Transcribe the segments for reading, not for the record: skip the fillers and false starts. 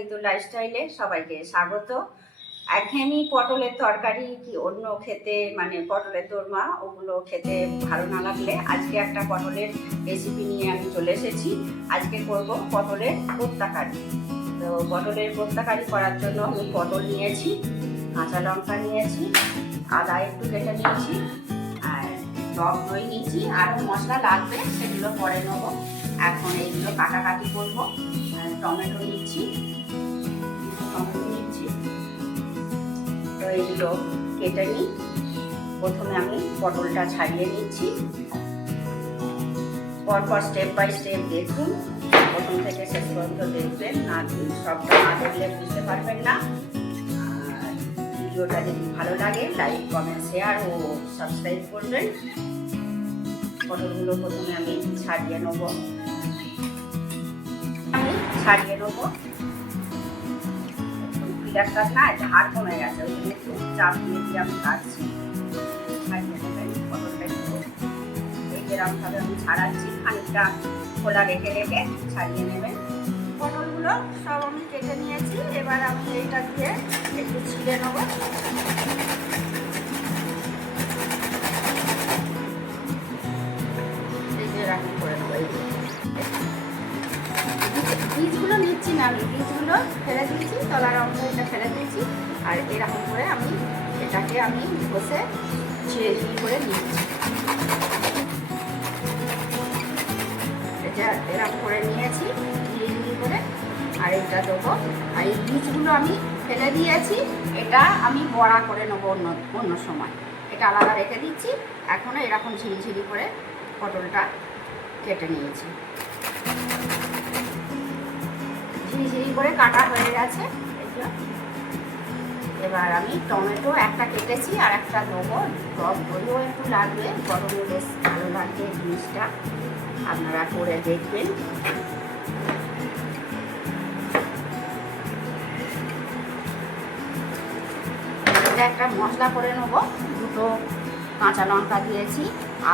বিস্তারিত লাইফস্টাইলে সবাইকে স্বাগত। একঘেয়েমি পটলের তরকারি কি অন্য খেতে মানে পটলের দোরমা ওগুলো খেতে ভালো না লাগলে আজকে একটা পটলের রেসিপি নিয়ে আমি চলে এসেছি। আজকে করব পটলের কোপ্তাকারি। তো পটলের কোপ্তাকারি করার জন্য আমি পটল নিয়েছি, কাঁচা লঙ্কা নিয়েছি, আদা একটু কেটে নিয়েছি, আর টক দই নিয়েছি। আরও মশলা লাগবে সেগুলো পরে নেবো। এখন এইগুলো কাটাকাটি করবো। টমেটো নিচ্ছি, তো এইগুলো কেটে নিই। প্রথমে আমি পটলটা ছাড়িয়ে নিচ্ছি। পরপর স্টেপ বাই স্টেপ দেখুন, প্রথম থেকে শেষ পর্যন্ত দেখবেন। না সবটা না দেখলে বুঝতে পারবেন না। আর ভিডিওটা যদি ভালো লাগে লাইক, কমেন্ট, শেয়ার ও সাবস্ক্রাইব করবেন। পটলগুলো প্রথমে আমি ছাড়িয়ে নেবো। পিলারটা না ধার কমে গেছে, ওই জন্য একটু চাপ দিয়ে আমি কাটছি। ছাড়িয়ে নেবেন পটলটা একটু এই যেরকমভাবে আমি ছাড়াচ্ছি, খানিকটা খোলা রেখে রেখে ছাড়িয়ে নেবেন। পটলগুলো সব আমি কেটে নিয়েছি। এবার আমি এইটা দিয়ে একটু ছিঁড়ে নেব। এই যে এরকম করে নেবো। বীজগুলো নিচ্ছি না, আমি বীজগুলো ফেলে দিয়েছি, তলার অংশ এটা ফেলে দিয়েছি। আর এরকম করে আমি এটাকে আমি ঘষে ছিঁড়ে করে নিচ্ছি। এটা এরকম করে নিয়েছি ঝিরি করে। আর এটা দেবো। আর এই বীজগুলো আমি ফেলে দিয়েছি, এটা আমি বড়া করে নেবো অন্য সময়। এটা আলাদা রেখে দিচ্ছি। এখন এরকম ঝিরি করে পটলটা কেটে নিয়েছি। ঝিরি করে কাটা হয়ে গেছে। এবার আমি টমেটো একটা কেটেছি আর একটা দেবো। টক দইও একটু লাগবে, গরমে বেশ ভালো লাগবে জিনিসটা, আপনারা করে দেখবেন। এটা একটা মশলা করে নেবো। দুটো কাঁচা লঙ্কা দিয়েছি,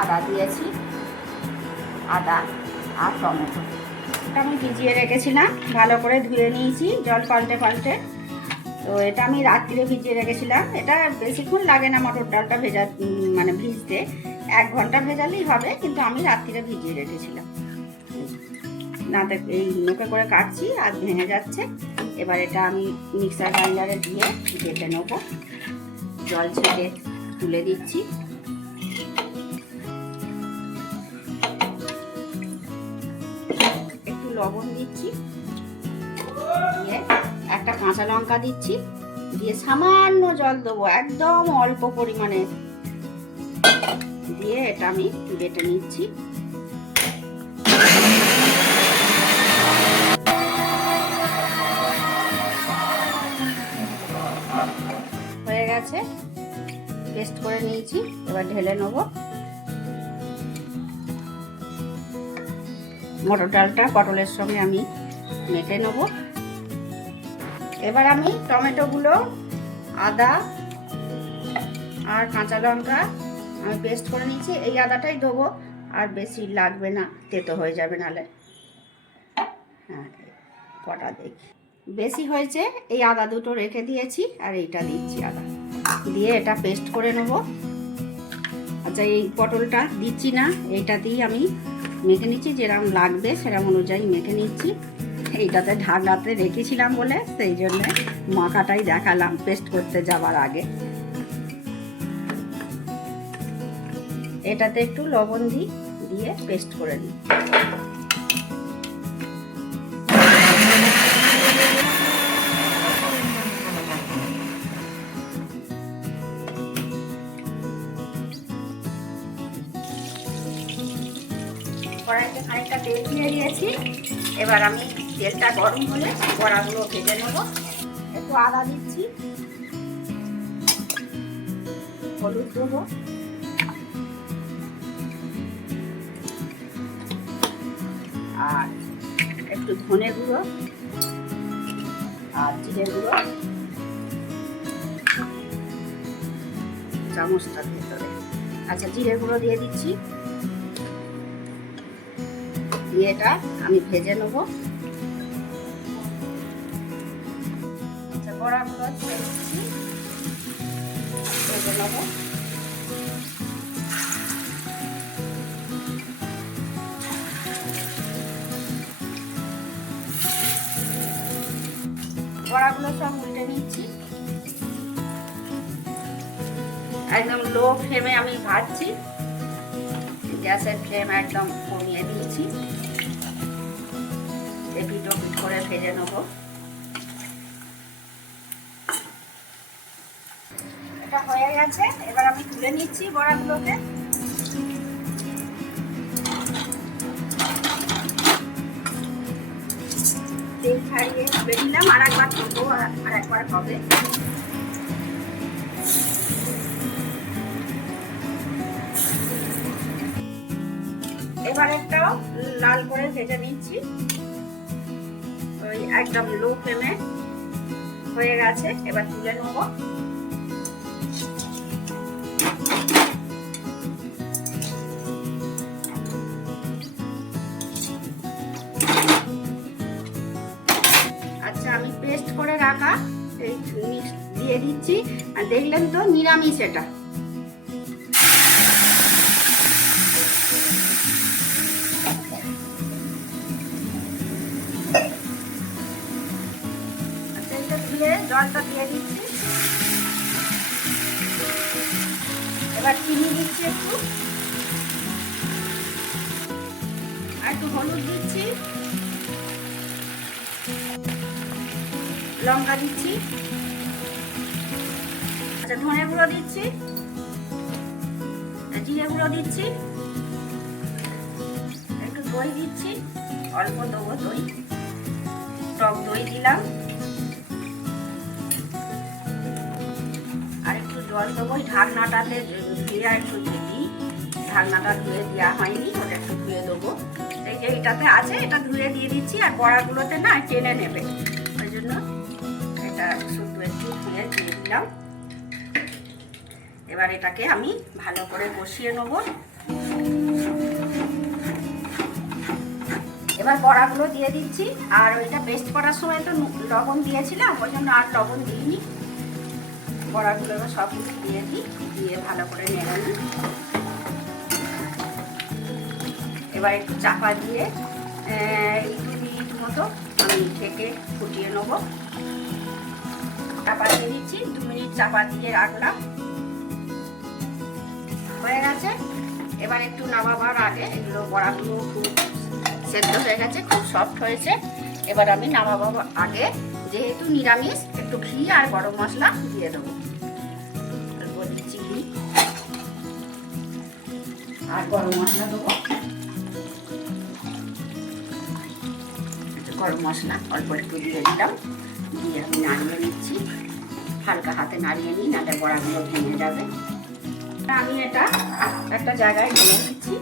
আদা দিয়েছি, আদা আর টমেটো। এটা আমি ভিজিয়ে রেখেছিলাম, ভালো করে ধুয়ে নিয়েছি জল পাল্টে। তো এটা আমি রাত্রিরে ভিজিয়ে রেখেছিলাম। এটা বেশিক্ষণ লাগে না মটর ডালটা মানে ভিজতে, 1 ঘন্টা ভেজালেই হবে, কিন্তু আমি রাত্রিরে ভিজিয়ে রেখেছিলাম। না এই মুখে করে কাটছি আর ভেঙে যাচ্ছে। এবার এটা আমি মিক্সার গ্রাইন্ডারে দিয়ে বেটে নেব। জল ছেড়ে তুলে দিচ্ছি। একটু লবণ দিচ্ছি, দিয়ে একটা কাঁচা লঙ্কা দিচ্ছি, দিয়ে সামান্য জল দেবো, একদম অল্প পরিমাণে দিয়ে এটা আমি বেটে নিচ্ছি। হয়ে গেছে, পেস্ট করে নিয়েছি। এবার ঢেলে নেব। মটর ডালটা পটলের সঙ্গে আমি মেখে নেব। এবার আমি টমেটোগুলো, আদা আর কাঁচা লঙ্কা আমি পেস্ট করে নিয়েছি। এই আদাটাই দেবো, আর বেশি লাগবে না, তেতো হয়ে যাবে নাহলে। হ্যাঁ, কটা দেখি বেশি হয়েছে। এই আদা দুটো রেখে দিয়েছি আর এইটা দিচ্ছি। আদা দিয়ে এটা পেস্ট করে নেব। আচ্ছা, এই পটলটা দিচ্ছি না, এইটাতেই আমি মেখে নিচ্ছি। যেরকম লাগবে সেরকম অনুযায়ী মেখে নিচ্ছি। এইটাতে ঢাকনাতে রেখেছিলাম বলে সেই জন্য মাখাটাই দেখালাম পেস্ট করতে যাবার আগে। এটাতে একটু লবণ দিয়ে পেস্ট করে নিই। কড়াইতে খানিকটা তেল দিয়ে দিয়েছি। এবার আমি তেলটা গরম হলে বড়াগুলো ভেজে নেব। একটু আদা দিচ্ছি, হলুদ দেবো, আর একটু ধনে গুঁড়ো আর জিরে গুঁড়ো চামচটার ভেতরে। আচ্ছা, জিরে গুঁড়ো দিয়ে দিচ্ছি। দিয়ে এটা আমি ভেজে নেব। বড়াগুলো দিয়ে দিচ্ছি, ভেজে নেবো। বড়াগুলো সব উল্টে নিচ্ছি। একদম লো ফ্লেমে আমি ভাজছি, গ্যাসের ফ্লেম একদম কমিয়ে দিয়েছি। এপিট ওপিট করে ভেজে নেব। এটা হয়ে গেছে, এবার আমি তুলে নিচ্ছি বড়াগুলোকে। তেল ছাড়িয়ে তুলে নিলাম, আর একবার করবো, আর একবার হবে। এবার একটাও লাল করে ভেজে নিচ্ছি, ওই একদম লো ফ্লেমে হয়ে গেছে। এবার তুলে নেব। আচ্ছা, আমি পেস্ট করে রাখা এই মিক্স দিয়ে দিচ্ছি। আর দেখলেন তো নিরামিষ এটা। জলটা দিয়ে দিচ্ছি। এবার চিনি দিচ্ছি একটু, আর একটু হলুদ দিচ্ছি, লঙ্কা দিচ্ছি, আচ্ছা ধনে গুঁড়ো দিচ্ছি, জিরে গুঁড়ো দিচ্ছি, একটু দই দিচ্ছি, অল্প দেবো দই, টক দই দিলাম, জল দেবো। ঢাকনাটাতে ধুয়ে একটু দিই, ঢাকনাটা ধুয়ে দেওয়া হয়নি, ওটা একটু ধুয়ে দেবো। এই যে এটাতে আছে, এটা ধুয়ে দিয়ে দিচ্ছি। আর বড়াগুলোতে না টেনে নেবে, ওই জন্য এটা শুধু একটু ধুয়ে দিয়ে দিলাম। এবার এটাকে আমি ভালো করে কষিয়ে নেব। এবার বড়াগুলো দিয়ে দিচ্ছি। আর ওইটা পেস্ট করার সময় তো লবণ দিয়েছিলাম, ওই জন্য আর লবণ দিইনি। বড়াগুলো এবার সব দিয়ে দিই, দিয়ে ভালো করে নেড়ে নিই। এবার একটু চাপা দিয়ে 2 মিনিট মতো আমি ঢেকে ফুটিয়ে নেব। চাপা দিয়ে দিচ্ছি, 2 মিনিট চাপা দিয়ে রাখলাম। হয়ে গেছে। এবার একটু নামাবার আগে এগুলো বড়াগুলো খুব সেদ্ধ হয়ে গেছে, খুব সফট হয়েছে। এবার আমি নামাবার আগে, যেহেতু নিরামিষ, একটু ঘি আর গরম মশলা দিয়ে দেবো। দিচ্ছি ঘি আর গরম মশলা দেবো। গরম মশলা অল্প একটু দিয়ে দিলাম, দিয়ে আমি নাড়িয়ে নিচ্ছি। হালকা হাতে নাড়িয়ে নিই, নাহলে বড়াগুলো ভেঙে যাবে। আমি এটা একটা জায়গায় ঢেলে দিচ্ছি।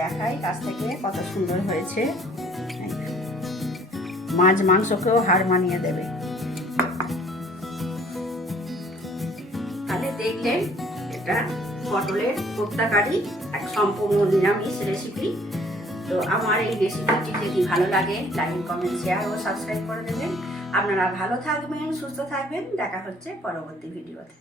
দেখাই কাছ থেকে কত সুন্দর হয়েছে। মাছ মাংসকেও হার মানিয়ে দেবে। তাহলে দেখলেন, এটা পটলের কোপ্তা কারি, এক সম্পূর্ণ নিরামিষ রেসিপি। তো আমার এই রেসিপিটি যদি ভালো লাগে, লাইক, কমেন্ট, শেয়ার ও সাবস্ক্রাইব করে দেবেন। আপনারা ভালো থাকবেন, সুস্থ থাকবেন। দেখা হচ্ছে পরবর্তী ভিডিওতে।